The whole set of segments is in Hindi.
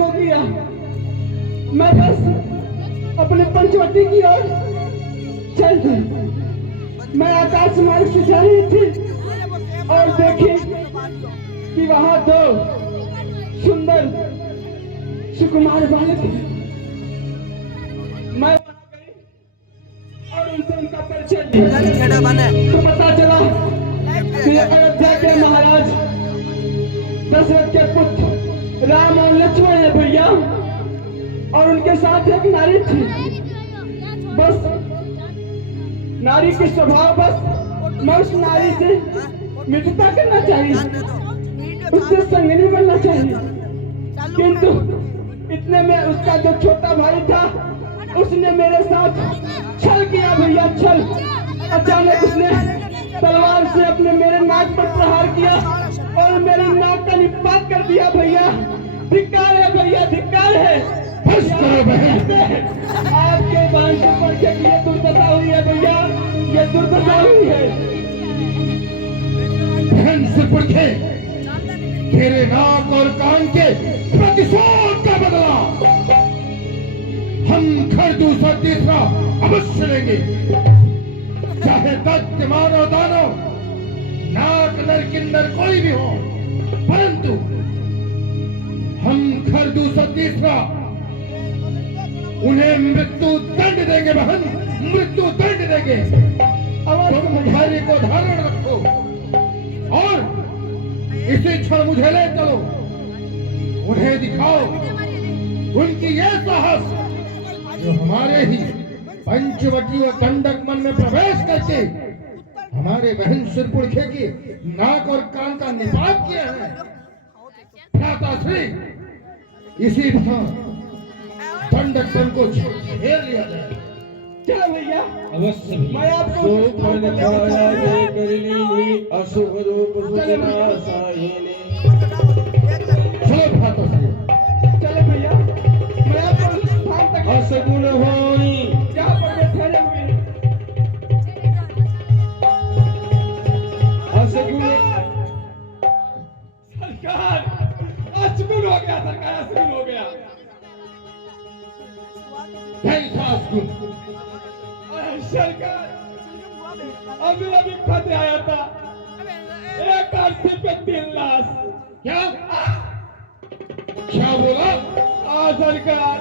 हो गया। मैं बस अपने पंचवटी की ओर चल दी। मैं आकाश मार्ग से जा रही थी और देखी कि वहां दो सुंदर सुकुमार बालक थे। मैं वहां गई और उनसे उनका परिचय लिया तो पता चला कि अयोध्या के महाराज दशरथ के पुत्र राम और लक्ष्मण है भैया, और उनके साथ एक नारी थी। बस नारी के स्वभाव, बस मैं उस नारी से मित्रता करना चाहिए, उससे संगनी बनना चाहिए, किंतु इतने में उसका जो छोटा भाई था उसने मेरे साथ छल किया भैया, छल। अचानक उसने तलवार से अपने मेरे नाक पर प्रहार किया और मेरी नाक का निपात कर दिया भैया। धिक्कार है भैया, धिक्कार है। बस करो बहन। आपके बांध पर के लिए दुर्दशा हुई है भैया, ये दुर्दशा हुई है। बहन से पुरखे तेरे नाक और कान के प्रतिशोध का बदला हम खरदूसरा तीसरा अवश्य लेंगे, चाहे दैत्य मानव दानव नाक नर किन्नर कोई भी हो, परंतु हम खरदूसरा तीसरा उन्हें मृत्यु दंड देंगे बहन, मृत्यु दंड देंगे। तुम धैर्य को धारण रखो और इसी क्षण मुझे ले चलो, उन्हें दिखाओ उनकी ये साहस जो हमारे ही पंचवटी और दंडक मन में प्रवेश करके हमारे बहन सिरपुरखे की नाक और कान का निपात किया है। भ्राताश्री, इसी तरह दंडक वन को घेर लिया जाए। चलो भैया, अवश्य मैं आपको अशुभ रूप सुनाशायिनी। चलो भ्राताश्री, चलो भैया, मैं आपको स्थान तक असगुण होई जहाँ पर मैं ठहरे हुए हैं। असगुण सरकार, अशगुन हो गया सरकार, अशगुन हो गया। सरकार, अभी अभी खत आया था, एक अर्थी पे 3 लाख। क्या क्या बोला? सरकार,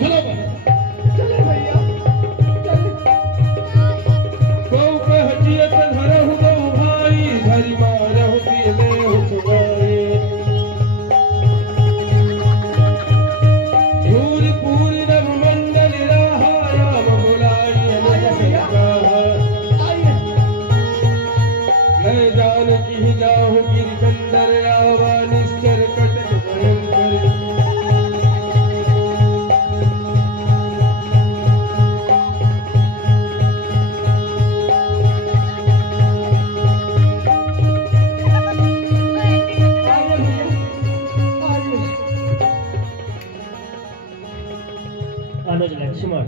चलो बहन, चले भैया, चले। गौ कह जियत धरहु गौ भाई, धरि मारहु पीलेहु सुगाई। धूरि पूरि नभ मंडल राहा, राम बुलाई अनंत गाहा। आइए, मैं जानकी जाहु गिरकंदर, आवा निश्चर कटक भयंकर। आइए भैया, आइए। अनुज लक्ष्मण,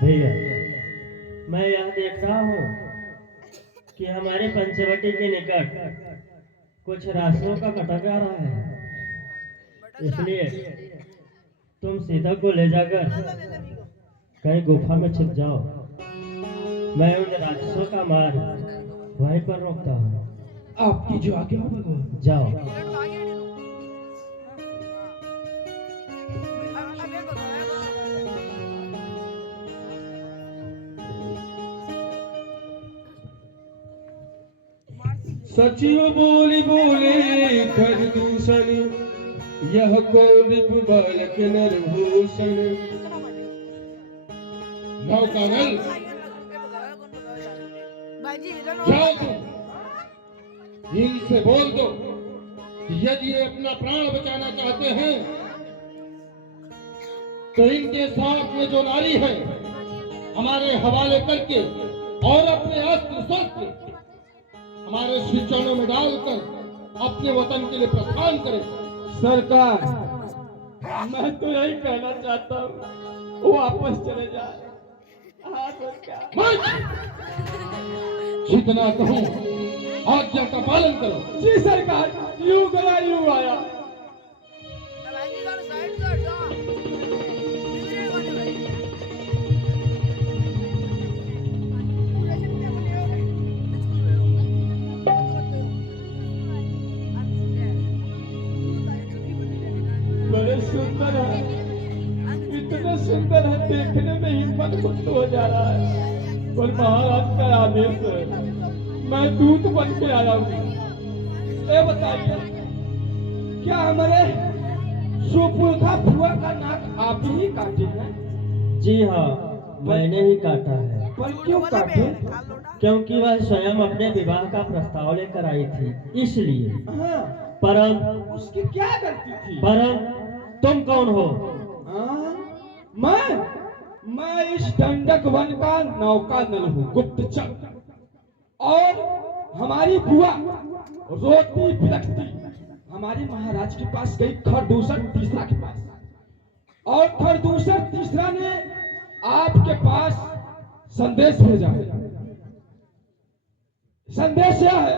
भैया मैं यह देख रहा हूँ कि हमारे पंचवटी के निकट कुछ राशियों का कटक आ रहा है, इसलिए तुम सीता को ले जाकर कहीं गुफा में छिप जाओ। मैं उन राक्षसों का मार वहीं पर रोकता हूँ। आपकी जो आज्ञा हो भगवान। जाओ। सचिव बोली बोले खरदूषण, यह कौन बालक नरभूषण। नौकानल, जाओ तुम, इनसे बोल दो कि यदि ये अपना प्राण बचाना चाहते हैं तो इनके साथ में जो नारी है हमारे हवाले करके और अपने अस्त्र शस्त्र हमारे श्री चरणों में डालकर अपने वतन के लिए प्रस्थान करें। सरकार, मैं तो यही कहना चाहता हूँ वो वापस चले जाए। हाँ तो क्या? मत! जितना कहूं आज्ञा का पालन करो। जी सरकार, यूं गया यूं आया। बड़े सुंदर है, इतने सुंदर है, देखने में ही मन मुक्त हो जा रहा है। पर महाराज का आदेश है, मैं दूत बन के आया हूँ। ये बताइए, क्या हमारे सुपुरखा फुआ का नाक आप ही काटे हैं? जी हाँ, मैंने ही काटा है। पर क्यों काटे? क्योंकि वह स्वयं अपने विवाह का प्रस्ताव लेकर आई थी, इसलिए। हाँ, परम उसकी क्या गलती थी? परम तुम कौन हो? हाँ, मैं इस दंडक वन का नौका नल हूँ, गुप्तचर। और हमारी बुआ रोती बिलखती हमारे महाराज के पास गई, खरदूषण तीसरा के पास, और खरदूषण तीसरा ने आपके पास संदेश भेजा है। संदेश यह है,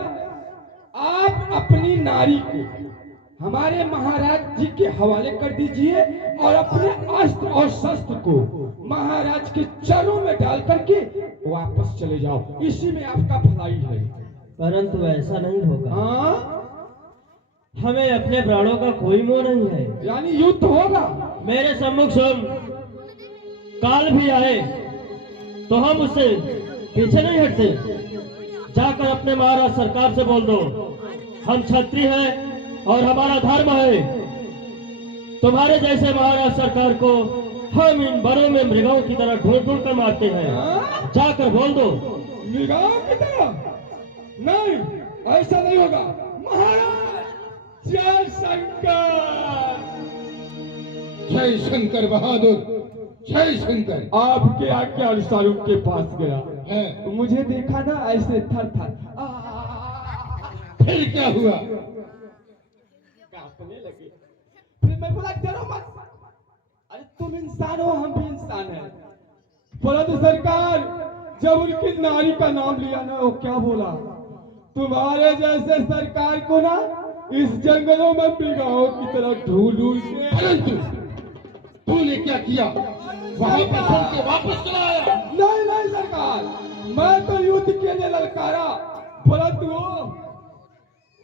आप अपनी नारी को हमारे महाराज जी के हवाले कर दीजिए और अपने अस्त्र और शस्त्र को महाराज के चरणों में डाल करके वापस चले जाओ। इसी में आपका भलाई है। परंतु ऐसा नहीं होगा। हाँ, हमें अपने प्राणों का कोई मोह नहीं है। यानी युद्ध होगा। मेरे सम्मुख सुन, काल भी आए तो हम उससे पीछे नहीं हटते। जाकर अपने महाराज सरकार से बोल दो, हम क्षत्रिय हैं और हमारा धर्म है। तुम्हारे जैसे महाराज सरकार को हम इन वनों में मृगों की तरह ढूंढ ढूंढ कर मारते हैं। हाँ? जाकर बोल दो। मृगों की तरह? नहीं, ऐसा नहीं होगा। महाराज जय शंकर। जय शंकर बहादुर, जय शंकर। आपके आज्ञा अनुसार उनके पास गया है। मुझे देखा ना, ऐसे थर थर फिर क्या हुआ? कांपने लगे। फिर मैं बोला डरो मत, अरे तुम इंसान हो, हम भी इंसान हैं। परंतु सरकार, जब उनकी नारी का नाम लिया ना, वो क्या बोला, तुम्हारे जैसे सरकार को ना इस जंगलों में मृगों की तरह ढूंढ ढूंढ के। परंतु तूने क्या किया? वहां पर सबको वापस चला आया। नहीं नहीं सरकार, मैं तो युद्ध के लिए ललकारा, परंतु वो।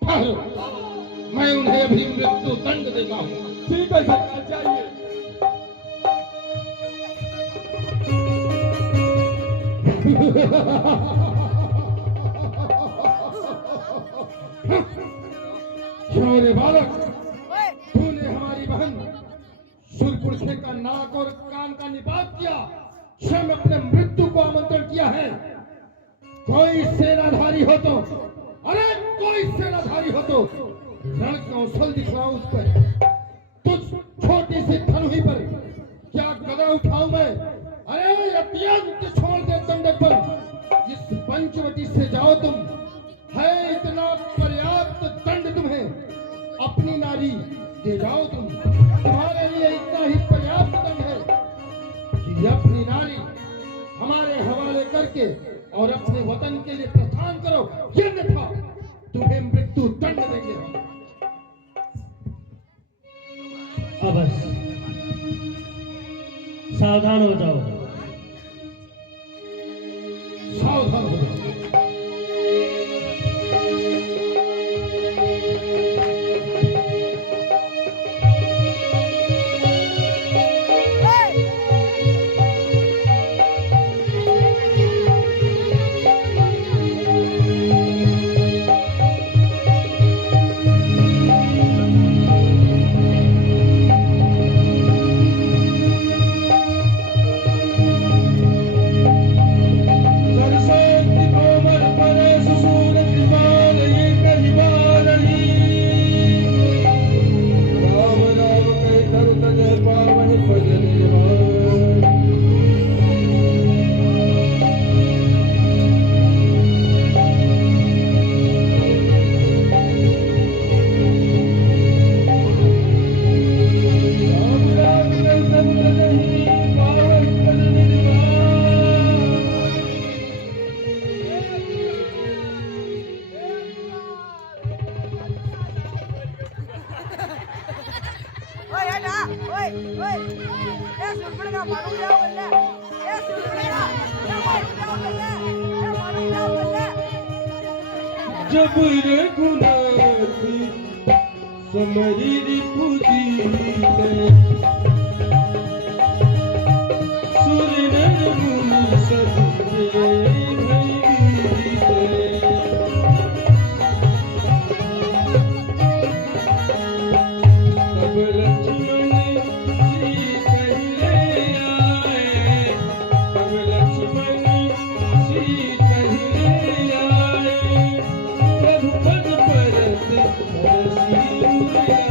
ठहरो, मैं उन्हें अभी मृत्यु दंड देता हूँ। ठीक है सरकार, जाइए। क्यों रे बालक, तूने हमारी बहन सुरपुरखे का नाक और कान का निपात किया, स्वयं अपने मृत्यु को आमंत्रण किया है। कोई सेनाधारी हो तो, अरे कोई सेनाधारी हो तो रण कौशल दिखलाओ उस पर। तुझ छोटी सी धनुही पर क्या गदा उठाऊं मैं? अरे अत्यंत छोड़ दे दंडक पर। इस पंचवटी से जाओ तुम, है इतना पर्याप्त दंड तुम्हें। अपनी नारी दे जाओ तुम, तुम्हारे लिए इतना ही पर्याप्त दंड है कि अपनी नारी हमारे हवाले करके और अपने वतन के लिए प्रस्थान करो, अन्यथा तुम्हें मृत्यु दंड देंगे। अबस सावधान हो जाओ। सावधान हो जाओ। ओए हटा ओए ओए ए सुरपण का मारू जाओ बल्ले ए सुरपण का ए मारू जाओ बल्ले ए मारू जाओ बल्ले जब रघुनाथ समरी पूजी सुर नर मुनि सबके भई तब लक्ष्मण जी कहले आए तब लक्ष्मण जी कहले आए रघुपति परत हरषि आए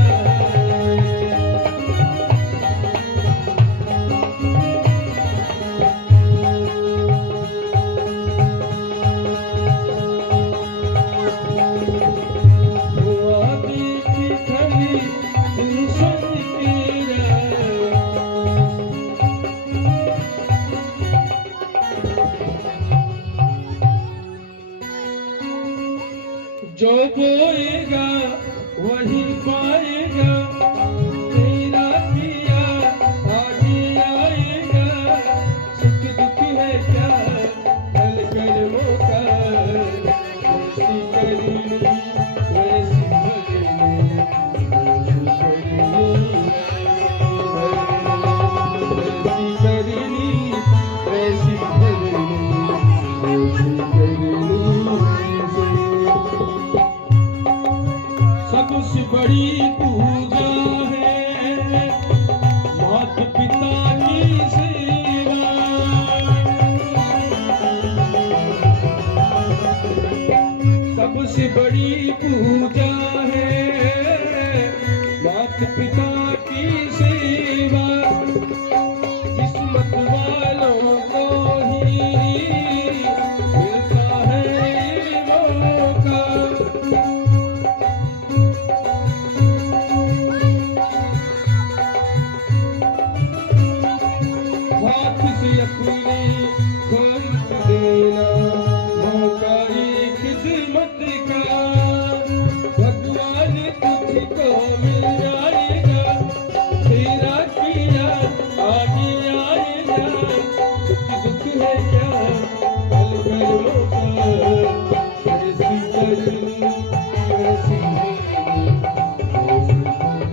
जो बोएगा वही पाएगा तेरा पिया आगे आएगा सुख दुख है क्या हल कर्मों का वैसी करनी वैसी भरनी वैसी करनी वैसी भरनी वैसी करनी सबसे बड़ी पूजा है माता पिता की सेवा सबसे बड़ी पूजा है माता पिता की सेवा किस्मत वालों को ही मिलता है ये मौका वापस अपने खर्च देना मौका एक खिदमत का भगवान तुझको मिल जाएगा तेरा किया आगे आएगा सुख दुख है क्या हल कर्मों का ऐसी करनी वैसी करनी वैसी करनी